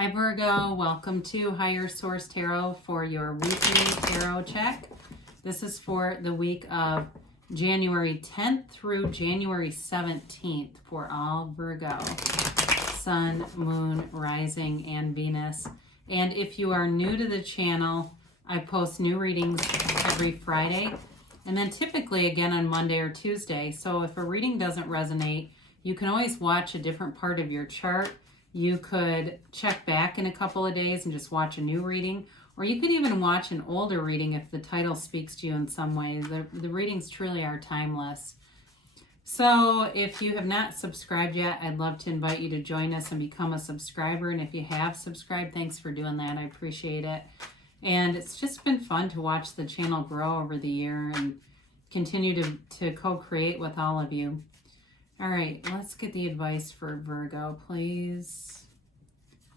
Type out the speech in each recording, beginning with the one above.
Hi Virgo, welcome to Higher Source Tarot for your weekly tarot check. This is for the week of January 10th through January 17th for all Virgo, Sun, Moon, Rising, and Venus. And if you are new to the channel, I post new readings every Friday and then typically again on Monday or Tuesday. So if a reading doesn't resonate, you can always watch a different part of your chart. You could check back in a couple of days and just watch a new reading, or you could even watch an older reading if the title speaks to you in some way. The readings truly are timeless. So if you have not subscribed yet, I'd love to invite you to join us and become a subscriber. And if you have subscribed, thanks for doing that. I appreciate it. And it's just been fun to watch the channel grow over the year and continue to co-create with all of you. All right, let's get the advice for Virgo, please.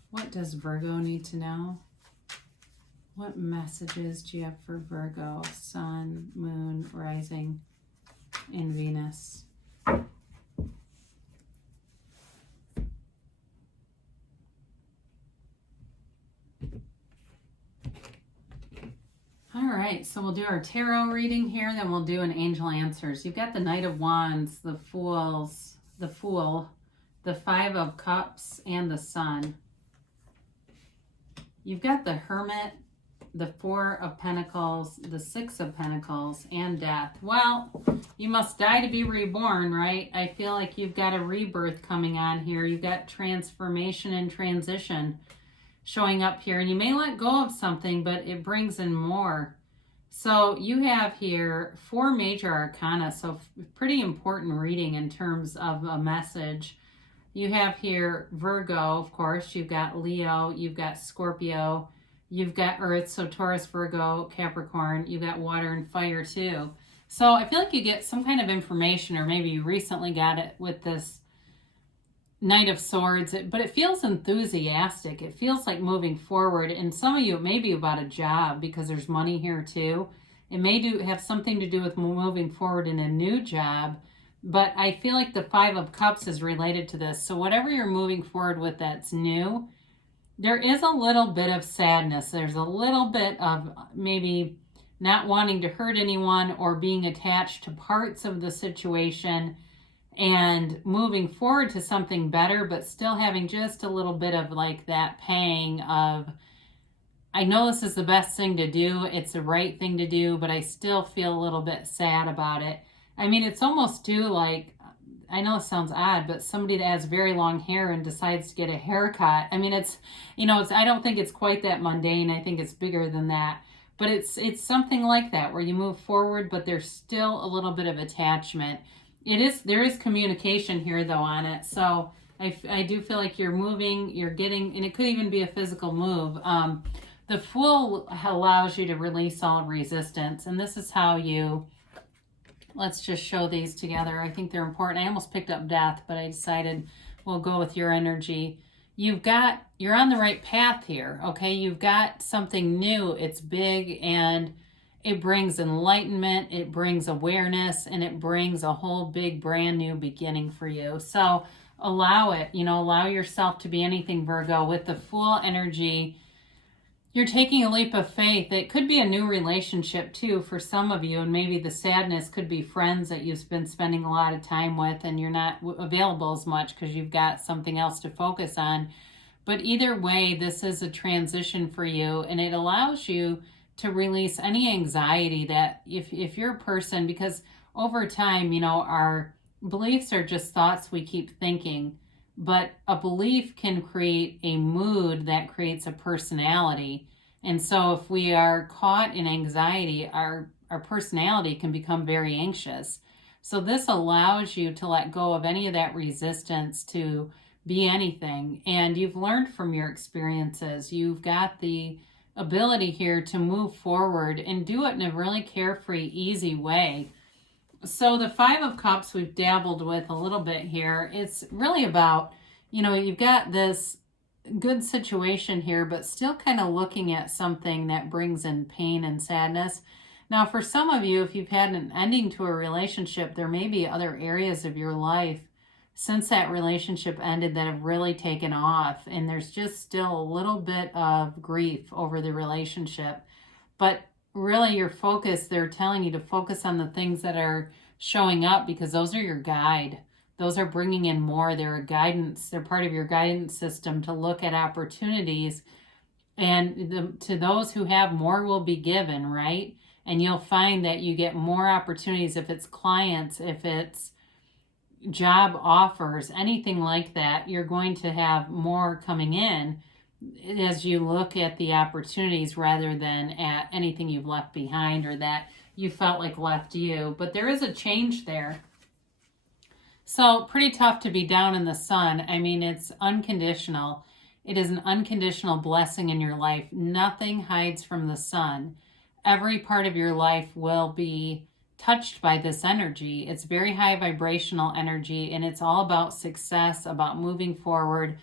What does Virgo need to know? What messages do you have for Virgo, Sun, Moon, Rising, and Venus? All right, so we'll do our tarot reading here, then we'll do an angel answers. You've got the Knight of Wands, the Fool, the Five of Cups, and the Sun. You've got the Hermit, the Four of Pentacles, the Six of Pentacles, and Death. Well, you must die to be reborn, right? I feel like you've got a rebirth coming on here. You've got transformation and transition showing up here, and you may let go of something, but it brings in more. So you have here 4 major arcana, so pretty important reading in terms of a message. You have here Virgo, of course, you've got Leo, you've got Scorpio, you've got Earth, so Taurus, Virgo, Capricorn, you've got water and fire too. So I feel like you get some kind of information, or maybe you recently got it with this Knight of Swords, but it feels enthusiastic. It feels like moving forward. And some of you, it may be about a job because there's money here too. It may have something to do with moving forward in a new job, but I feel like the Five of Cups is related to this. So whatever you're moving forward with that's new, there is a little bit of sadness. There's a little bit of maybe not wanting to hurt anyone or being attached to parts of the situation and moving forward to something better, but still having just a little bit of like that pang of, I know this is the best thing to do, it's the right thing to do, but I still feel a little bit sad about it. I mean, it's almost too like, I know it sounds odd, but somebody that has very long hair and decides to get a haircut. I mean, it's, I don't think it's quite that mundane. I think it's bigger than that. But it's something like that where you move forward, but there's still a little bit of attachment. There is communication here though on it. So I do feel like you're moving, you're getting, and it could even be a physical move. The Fool allows you to release all resistance. And this is how let's just show these together. I think they're important. I almost picked up Death, but I decided we'll go with your energy. You're on the right path here. Okay. You've got something new. It's big and it brings enlightenment, it brings awareness, and it brings a whole big brand new beginning for you. So allow it, allow yourself to be anything, Virgo. With the Fool energy, you're taking a leap of faith. It could be a new relationship too for some of you, and maybe the sadness could be friends that you've been spending a lot of time with and you're not available as much because you've got something else to focus on. But either way, this is a transition for you, and it allows you to release any anxiety that if you're a person, because over time, our beliefs are just thoughts we keep thinking, but a belief can create a mood that creates a personality. And so if we are caught in anxiety, our personality can become very anxious. So this allows you to let go of any of that resistance to be anything. And you've learned from your experiences. You've got the ability here to move forward and do it in a really carefree, easy way. So the Five of Cups we've dabbled with a little bit here. It's really about, you've got this good situation here, but still kind of looking at something that brings in pain and sadness. Now, for some of you, if you've had an ending to a relationship, there may be other areas of your life since that relationship ended that have really taken off, and there's just still a little bit of grief over the relationship. But really your focus, they're telling you to focus on the things that are showing up, because those are your guide. Those are bringing in more. They're a guidance. They're part of your guidance system to look at opportunities. And to those who have, more will be given, right? And you'll find that you get more opportunities if it's clients, if it's job offers, anything like that. You're going to have more coming in as you look at the opportunities rather than at anything you've left behind or that you felt like left you. But there is a change there. So pretty tough to be down in the sun. I mean, it's unconditional. It is an unconditional blessing in your life. Nothing hides from the sun. Every part of your life will be touched by this energy. It's very high vibrational energy, and it's all about success, about moving forward.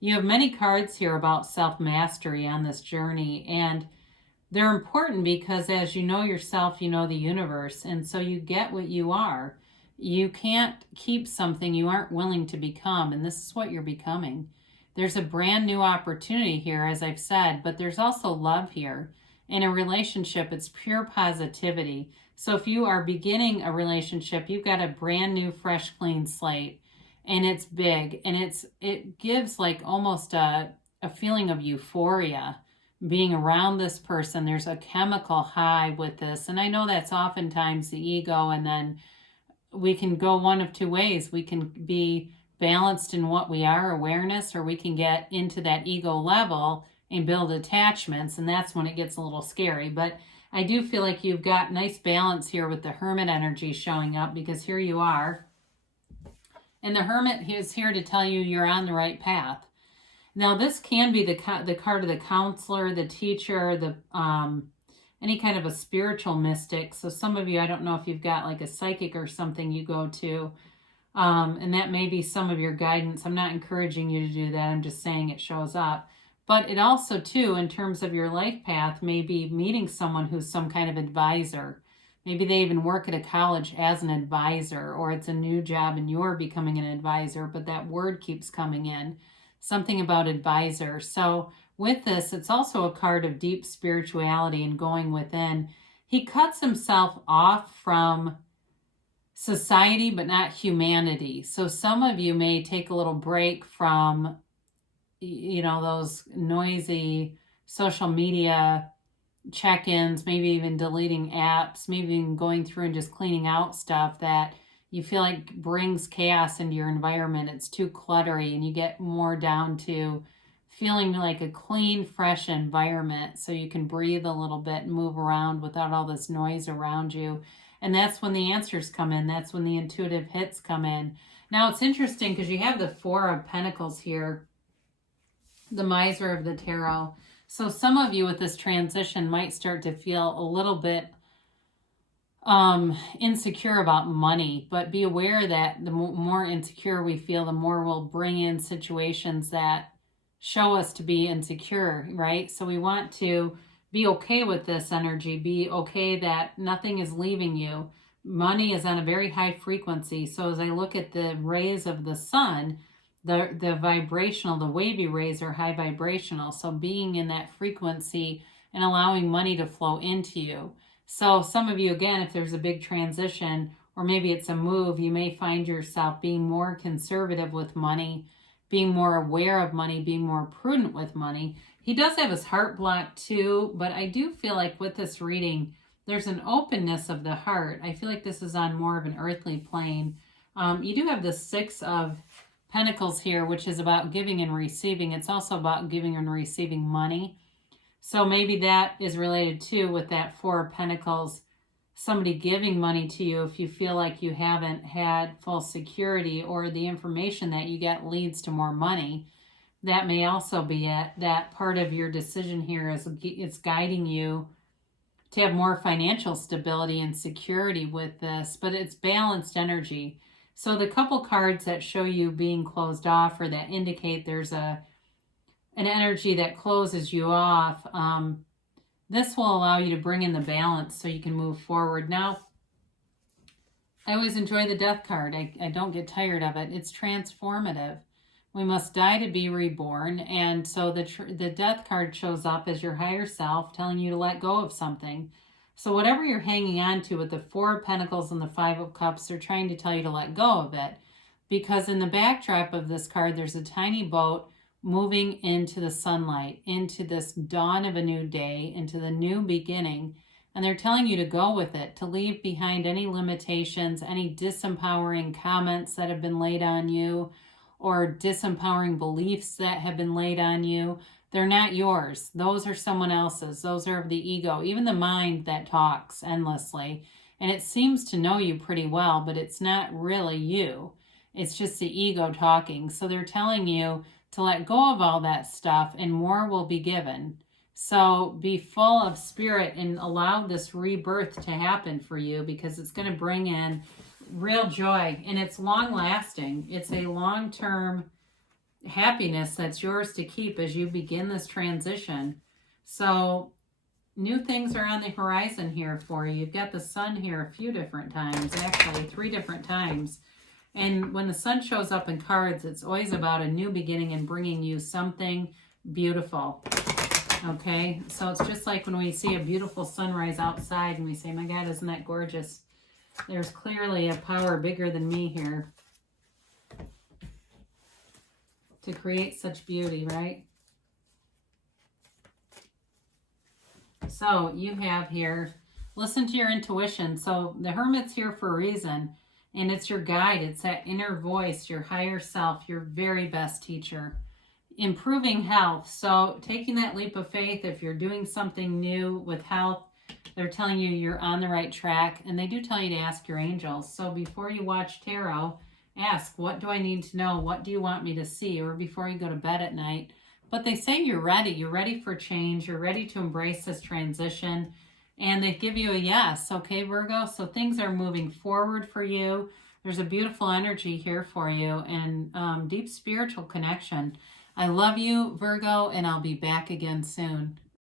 You have many cards here about self-mastery on this journey, and they're important because as you know yourself, you know the universe, and so you get what you are. You can't keep something you aren't willing to become, and this is what you're becoming. There's a brand new opportunity here, as I've said, but there's also love here. In a relationship, it's pure positivity. So if you are beginning a relationship, you've got a brand new, fresh, clean slate, and it's big, and it gives like almost a feeling of euphoria being around this person. There's a chemical high with this, and I know that's oftentimes the ego, and then we can go one of two ways. We can be balanced in what we are, awareness, or we can get into that ego level and build attachments, and that's when it gets a little scary. But I do feel like you've got nice balance here with the Hermit energy showing up, because here you are. And the Hermit is here to tell you you're on the right path. Now, this can be the card of the counselor, the teacher, the any kind of a spiritual mystic. So some of you, I don't know if you've got like a psychic or something you go to, and that may be some of your guidance. I'm not encouraging you to do that. I'm just saying it shows up. But it also, too, in terms of your life path, may be meeting someone who's some kind of advisor. Maybe they even work at a college as an advisor, or it's a new job and you're becoming an advisor, but that word keeps coming in. Something about advisor. So with this, it's also a card of deep spirituality and going within. He cuts himself off from society, but not humanity. So some of you may take a little break from, you know, those noisy social media check-ins, maybe even deleting apps, maybe even going through and just cleaning out stuff that you feel like brings chaos into your environment. It's too cluttery, and you get more down to feeling like a clean, fresh environment so you can breathe a little bit and move around without all this noise around you. And that's when the answers come in. That's when the intuitive hits come in. Now, it's interesting because you have the Four of Pentacles here, the Miser of the Tarot. So some of you with this transition might start to feel a little bit insecure about money, but be aware that the more insecure we feel, the more we'll bring in situations that show us to be insecure, right? So we want to be okay with this energy, be okay that nothing is leaving you. Money is on a very high frequency. So as I look at the rays of the sun, the vibrational, the wavy rays are high vibrational. So being in that frequency and allowing money to flow into you. So some of you, again, if there's a big transition, or maybe it's a move, you may find yourself being more conservative with money, being more aware of money, being more prudent with money. He does have his heart blocked too, but I do feel like with this reading, there's an openness of the heart. I feel like this is on more of an earthly plane. You do have the Six of Pentacles here, which is about giving and receiving. It's also about giving and receiving money. So maybe that is related too with that Four of Pentacles, somebody giving money to you if you feel like you haven't had full security, or the information that you get leads to more money. That may also be it. That part of your decision here is it's guiding you to have more financial stability and security with this, but it's balanced energy. So the couple cards that show you being closed off, or that indicate there's an energy that closes you off, this will allow you to bring in the balance so you can move forward. Now, I always enjoy the death card. I don't get tired of it. It's transformative. We must die to be reborn. And so the death card shows up as your higher self telling you to let go of something. So whatever you're hanging on to with the Four of Pentacles and the Five of Cups, they're trying to tell you to let go of it. Because in the backdrop of this card, there's a tiny boat moving into the sunlight, into this dawn of a new day, into the new beginning. And they're telling you to go with it, to leave behind any limitations, any disempowering comments that have been laid on you, or disempowering beliefs that have been laid on you. They're not yours. Those are someone else's. Those are of the ego, even the mind that talks endlessly. And it seems to know you pretty well, but it's not really you. It's just the ego talking. So they're telling you to let go of all that stuff and more will be given. So be full of spirit and allow this rebirth to happen for you, because it's going to bring in real joy, and it's long lasting. It's a long-term happiness that's yours to keep as you begin this transition. So new things are on the horizon here for you. You've got the sun here a few different times, actually 3 different times. And when the sun shows up in cards, it's always about a new beginning and bringing you something beautiful. Okay, so it's just like when we see a beautiful sunrise outside and we say, my God, isn't that gorgeous? There's clearly a power bigger than me here to create such beauty, right? So you have here, listen to your intuition. So the Hermit's here for a reason, and it's your guide. It's that inner voice, your higher self, your very best teacher. Improving health. So taking that leap of faith, if you're doing something new with health, they're telling you you're on the right track, and they do tell you to ask your angels. So before you watch tarot, ask, what do I need to know? What do you want me to see? Or before you go to bed at night. But they say you're ready. You're ready for change. You're ready to embrace this transition. And they give you a yes. Okay, Virgo? So things are moving forward for you. There's a beautiful energy here for you, and deep spiritual connection. I love you, Virgo, and I'll be back again soon.